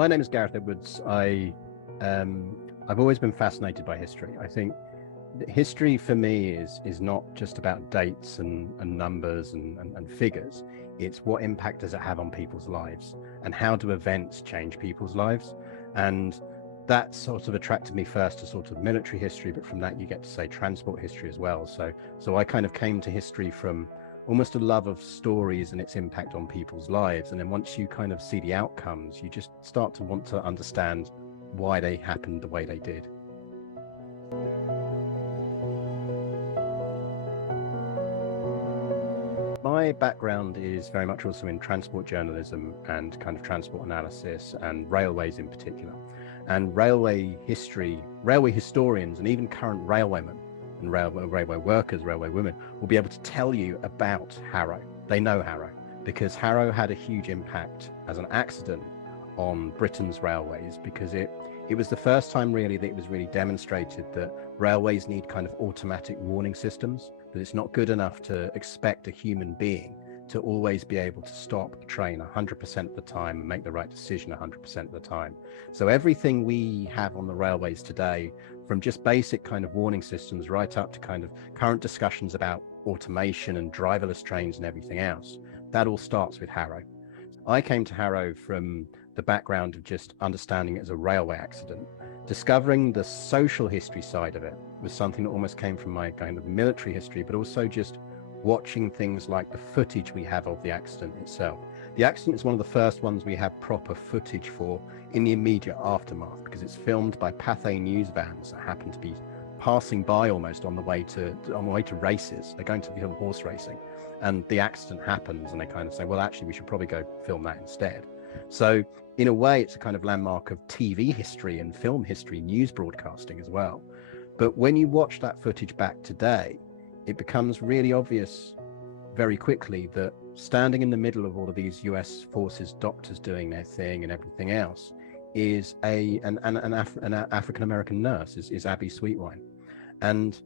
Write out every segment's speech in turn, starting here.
My name is Gareth Edwards. I've always been fascinated by history. I think history for me is not just about dates and numbers and figures. It's what impact does it have on people's lives, and how do events change people's lives? And that sort of attracted me first to sort of military history, but from that you get to say transport history as well. So I kind of came to history from almost a love of stories and its impact on people's lives. And then once you kind of see the outcomes, you just start to want to understand why they happened the way they did. My background is very much also in transport journalism and kind of transport analysis and railways in particular. And railway history, railway historians, and even current railwaymen and railway workers, railway women will be able to tell you about Harrow. They know Harrow because Harrow had a huge impact as an accident on Britain's railways, because it was the first time really that it was really demonstrated that railways need kind of automatic warning systems, that it's not good enough to expect a human being to always be able to stop a train 100% of the time and make the right decision 100% of the time. So everything we have on the railways today, from just basic kind of warning systems right up to kind of current discussions about automation and driverless trains and everything else, that all starts with Harrow. I came to Harrow from the background of just understanding it as a railway accident. Discovering the social history side of it was something that almost came from my kind of military history, but also just watching things like the footage we have of the accident itself. The accident is one of the first ones we have proper footage for in the immediate aftermath, because it's filmed by Pathé news vans that happen to be passing by almost on the way to races. They're going to film horse racing, and the accident happens, and they kind of say, well, actually, we should probably go film that instead. So in a way, it's a kind of landmark of TV history and film history, news broadcasting as well. But when you watch that footage back today, it becomes really obvious very quickly that standing in the middle of all of these US forces, doctors doing their thing and everything else, is an African-American nurse, is Abby Sweetwine. And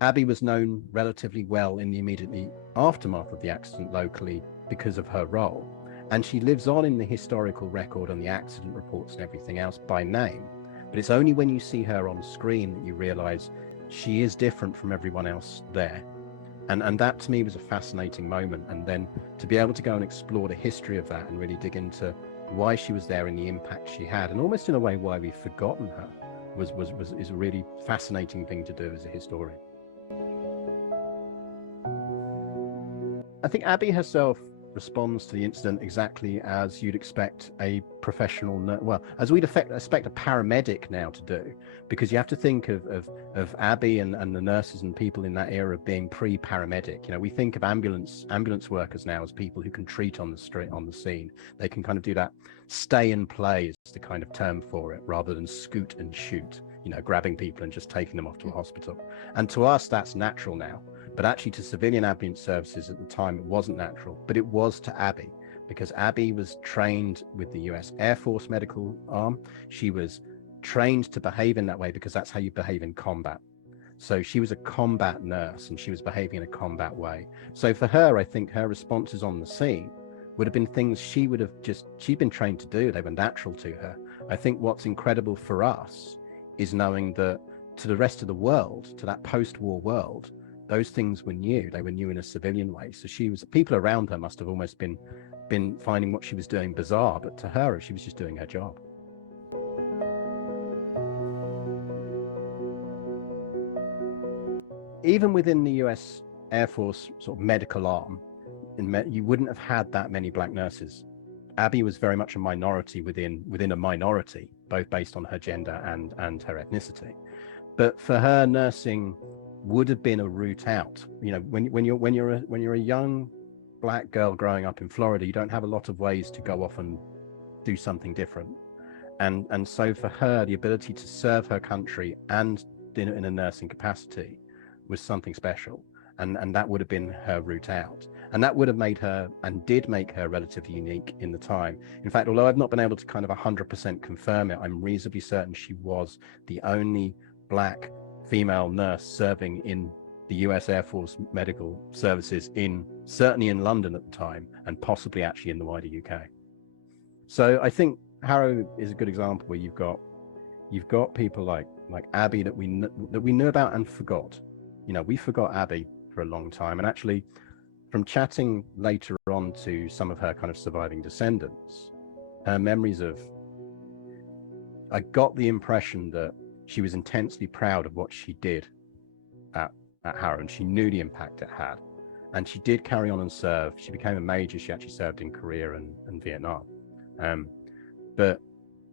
Abby was known relatively well in the immediately aftermath of the accident locally because of her role. And she lives on in the historical record and the accident reports and everything else by name. But it's only when you see her on screen that you realize she is different from everyone else there. And that to me was a fascinating moment. And then to be able to go and explore the history of that and really dig into why she was there and the impact she had, and almost in a way why we've forgotten her, is a really fascinating thing to do as a historian. I think Abby herself responds to the incident exactly as you'd expect a professional, well, as we'd expect a paramedic now to do, because you have to think of Abby and the nurses and people in that era being pre-paramedic. You know, we think of ambulance workers now as people who can treat on the street, on the scene. They can kind of do that stay and play is the kind of term for it, rather than scoot and shoot, you know, grabbing people and just taking them off to a hospital. And to us, that's natural now. But actually to civilian ambulance services at the time, it wasn't natural, but it was to Abby, because Abby was trained with the US Air Force medical arm. She was trained to behave in that way because that's how you behave in combat. So she was a combat nurse and she was behaving in a combat way. So for her, I think her responses on the scene would have been things she'd been trained to do. They were natural to her. I think what's incredible for us is knowing that to the rest of the world, to that post-war world, those things were new. They were new in a civilian way. So people around her must have almost been finding what she was doing bizarre, but to her, she was just doing her job. Even within the US Air Force sort of medical arm, you wouldn't have had that many black nurses. Abby was very much a minority within a minority, both based on her gender and her ethnicity. But for her, nursing would have been a route out. You know, when you're a young black girl growing up in Florida, you don't have a lot of ways to go off and do something different. And so for her, the ability to serve her country and in a nursing capacity was something special. And that would have been her route out. And that would have made her, and did make her, relatively unique in the time. In fact, although I've not been able to kind of 100% confirm it, I'm reasonably certain she was the only black female nurse serving in the US Air Force medical services certainly in London at the time, and possibly actually in the wider UK. So I think Harrow is a good example where you've got people like Abby that we knew about and forgot. We forgot Abby for a long time, and actually, from chatting later on to some of her kind of surviving descendants, her memories of, I got the impression that she was intensely proud of what she did at Harrow, and she knew the impact it had. And she did carry on and serve. She became a major. She actually served in Korea and Vietnam. But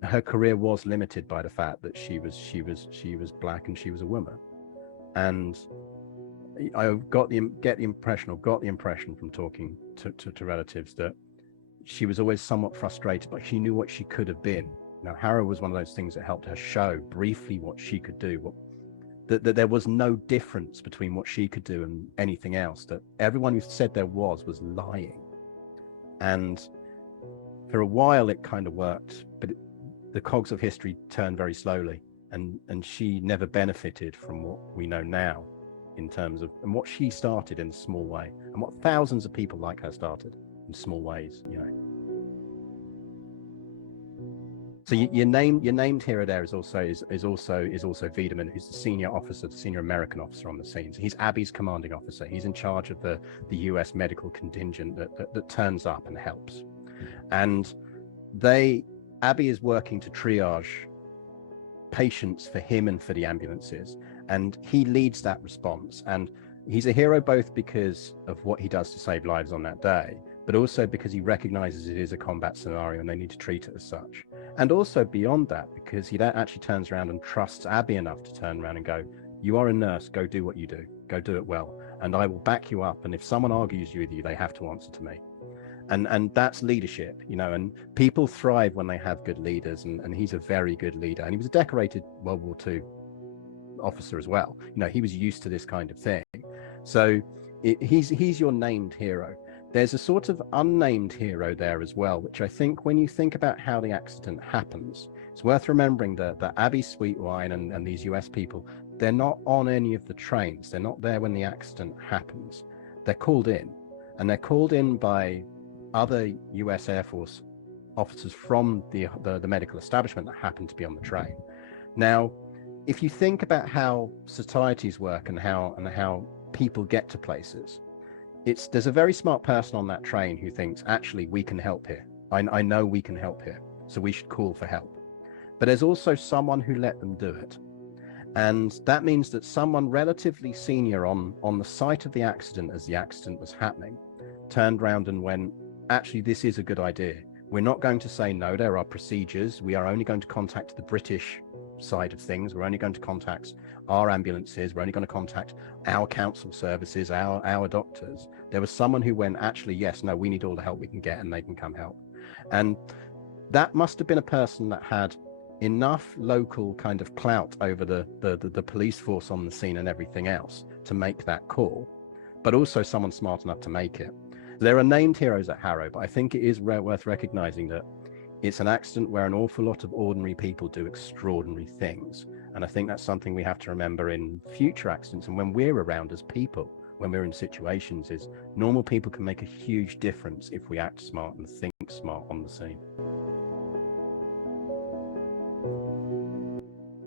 her career was limited by the fact that she was black and she was a woman. And I got the impression from talking to relatives that she was always somewhat frustrated, but she knew what she could have been. Now, Harrow was one of those things that helped her show briefly what she could do, that there was no difference between what she could do and anything else, that everyone who said there was lying. And for a while it kind of worked, but the cogs of history turned very slowly, and she never benefited from what we know now in terms of, and what she started in a small way, and what thousands of people like her started in small ways. So your named hero there is also Wiedemann, who's the senior American officer on the scene. So he's Abby's commanding officer. He's in charge of the US medical contingent that turns up and helps. And Abby is working to triage patients for him and for the ambulances, and he leads that response. And he's a hero both because of what he does to save lives on that day, but also because he recognizes it is a combat scenario and they need to treat it as such. And also beyond that, because he actually turns around and trusts Abby enough to turn around and go, you are a nurse, go do what you do, go do it well, and I will back you up. And if someone argues with you, they have to answer to me. And that's leadership, and people thrive when they have good leaders, and he's a very good leader. And he was a decorated World War II officer as well. He was used to this kind of thing. So he's your named hero. There's a sort of unnamed hero there as well, which I think when you think about how the accident happens, it's worth remembering that Abby Sweetwine and these US people, they're not on any of the trains. They're not there when the accident happens. They're called in, and they're called in by other US Air Force officers from the medical establishment that happen to be on the train. Now, if you think about how societies work and how people get to places, there's a very smart person on that train who thinks, actually, we can help here. I know we can help here, so we should call for help. But there's also someone who let them do it. And that means that someone relatively senior on the site of the accident as the accident was happening turned around and went, actually, this is a good idea. We're not going to say no, there are procedures. We are only going to contact the British side of things. We're only going to contact our ambulances. We're only going to contact our council services, our doctors. There was someone who went, actually, yes, no, we need all the help we can get, and they can come help. And that must have been a person that had enough local kind of clout over the police force on the scene and everything else to make that call, but also someone smart enough to make it. There are named heroes at Harrow, but I think it is worth recognizing that it's an accident where an awful lot of ordinary people do extraordinary things. And I think that's something we have to remember in future accidents, and when we're around as people, when we're in situations, is normal people can make a huge difference if we act smart and think smart on the scene.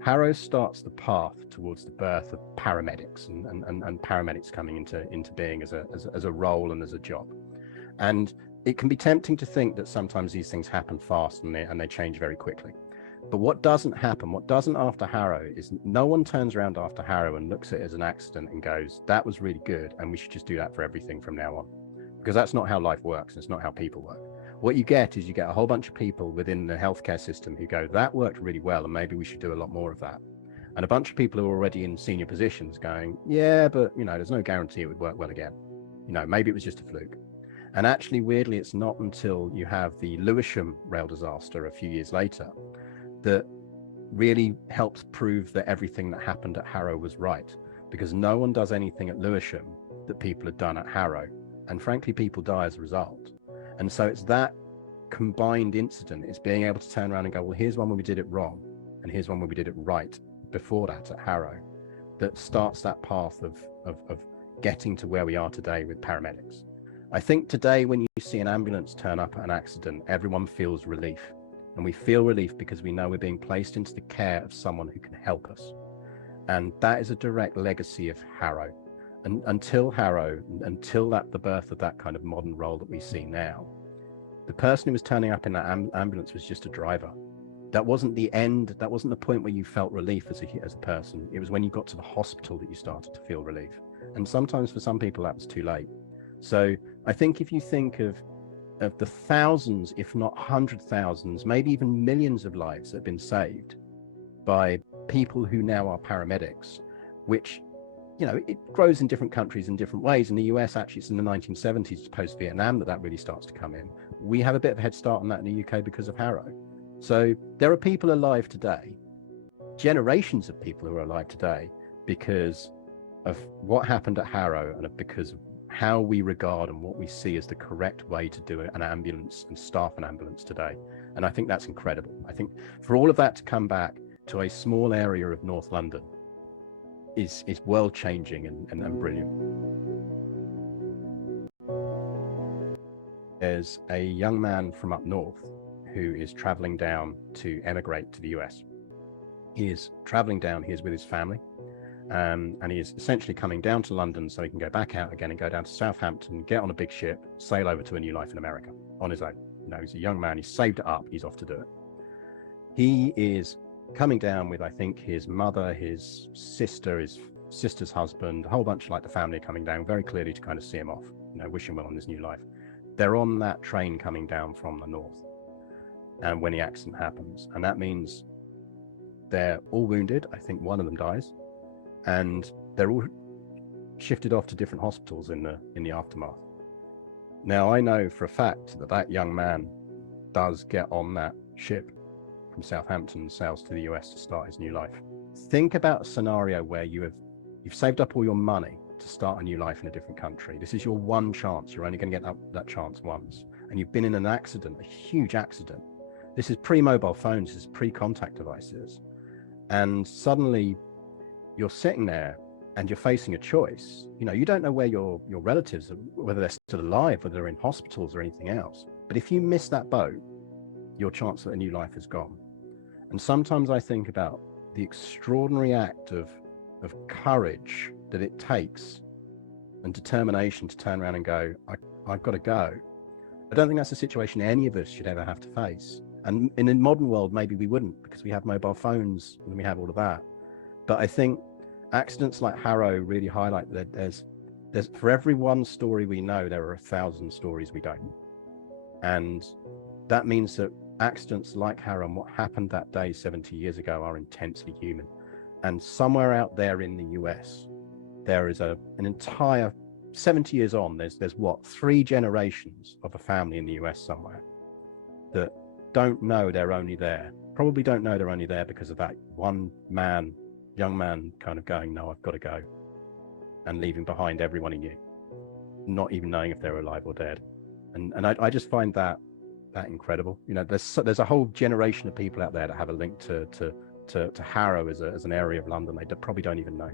Harrow starts the path towards the birth of paramedics and paramedics coming into being as a role and as a job. And it can be tempting to think that sometimes these things happen fast and they change very quickly. But what doesn't after Harrow is no one turns around after Harrow and looks at it as an accident and goes, that was really good, and we should just do that for everything from now on. Because that's not how life works. It's not how people work. What you get is you get a whole bunch of people within the healthcare system who go, that worked really well, and maybe we should do a lot more of that. And a bunch of people who are already in senior positions going, yeah, but there's no guarantee it would work well again. Maybe it was just a fluke. And actually, weirdly, it's not until you have the Lewisham rail disaster a few years later that really helps prove that everything that happened at Harrow was right, because no one does anything at Lewisham that people had done at Harrow. And frankly, people die as a result. And so it's that combined incident, it's being able to turn around and go, well, here's one where we did it wrong, and here's one where we did it right before that at Harrow, that starts that path of getting to where we are today with paramedics. I think today when you see an ambulance turn up at an accident, everyone feels relief. And we feel relief because we know we're being placed into the care of someone who can help us. And that is a direct legacy of Harrow. And until Harrow, until the birth of that kind of modern role that we see now, the person who was turning up in that ambulance was just a driver. That wasn't the end. That wasn't the point where you felt relief as a person. It was when you got to the hospital that you started to feel relief. And sometimes for some people that was too late. So I think if you think of the thousands, if not 100,000s, maybe even millions of lives that have been saved by people who now are paramedics, which, you know, it grows in different countries in different ways. In the US, actually, it's in the 1970s, post-Vietnam, that really starts to come in. We have a bit of a head start on that in the UK because of Harrow. So there are people alive today, generations of people who are alive today because of what happened at Harrow and because of how we regard and what we see as the correct way to do an ambulance and staff an ambulance today. And I think that's incredible. I think for all of that to come back to a small area of North London is world changing and brilliant. There's a young man from up north who is traveling down to emigrate to the US. He is traveling down, he is with his family, and he is essentially coming down to London so he can go back out again and go down to Southampton, get on a big ship, sail over to a new life in America on his own. You know, he's a young man, he's saved it up, he's off to do it. He is coming down with, I think, his mother, his sister, his sister's husband, a whole bunch of like the family coming down very clearly to kind of see him off, you know, wish him well on his new life. They're on that train coming down from the north. And when the accident happens, and that means they're all wounded. I think one of them dies, and they're all shifted off to different hospitals in the aftermath. Now, I know for a fact that young man does get on that ship from Southampton and sails to the US to start his new life. Think about a scenario where you've saved up all your money to start a new life in a different country. This is your one chance. You're only going to get that chance once, and you've been in an accident, a huge accident. This is pre-mobile phones, this is pre-contact devices. And suddenly you're sitting there and you're facing a choice. You know, you don't know where your relatives, whether they're still alive, whether they're in hospitals or anything else. But if you miss that boat, your chance at a new life is gone. And sometimes I think about the extraordinary act of courage that it takes and determination to turn around and go, I've got to go. I don't think that's a situation any of us should ever have to face. And in a modern world, maybe we wouldn't, because we have mobile phones and we have all of that. But I think accidents like Harrow really highlight that there's for every one story we know, there are 1,000 stories we don't. And that means that accidents like Harrow and what happened that day 70 years ago are intensely human. And somewhere out there in the US, there is an entire 70 years on, there's what, 3 generations of a family in the US somewhere that don't know they're only there, probably don't know they're only there because of that one young man kind of going, no, I've got to go, and leaving behind everyone he knew, not even knowing if they were alive or dead. And I just find that incredible. You know, there's a whole generation of people out there that have a link to Harrow as an area of London they probably don't even know.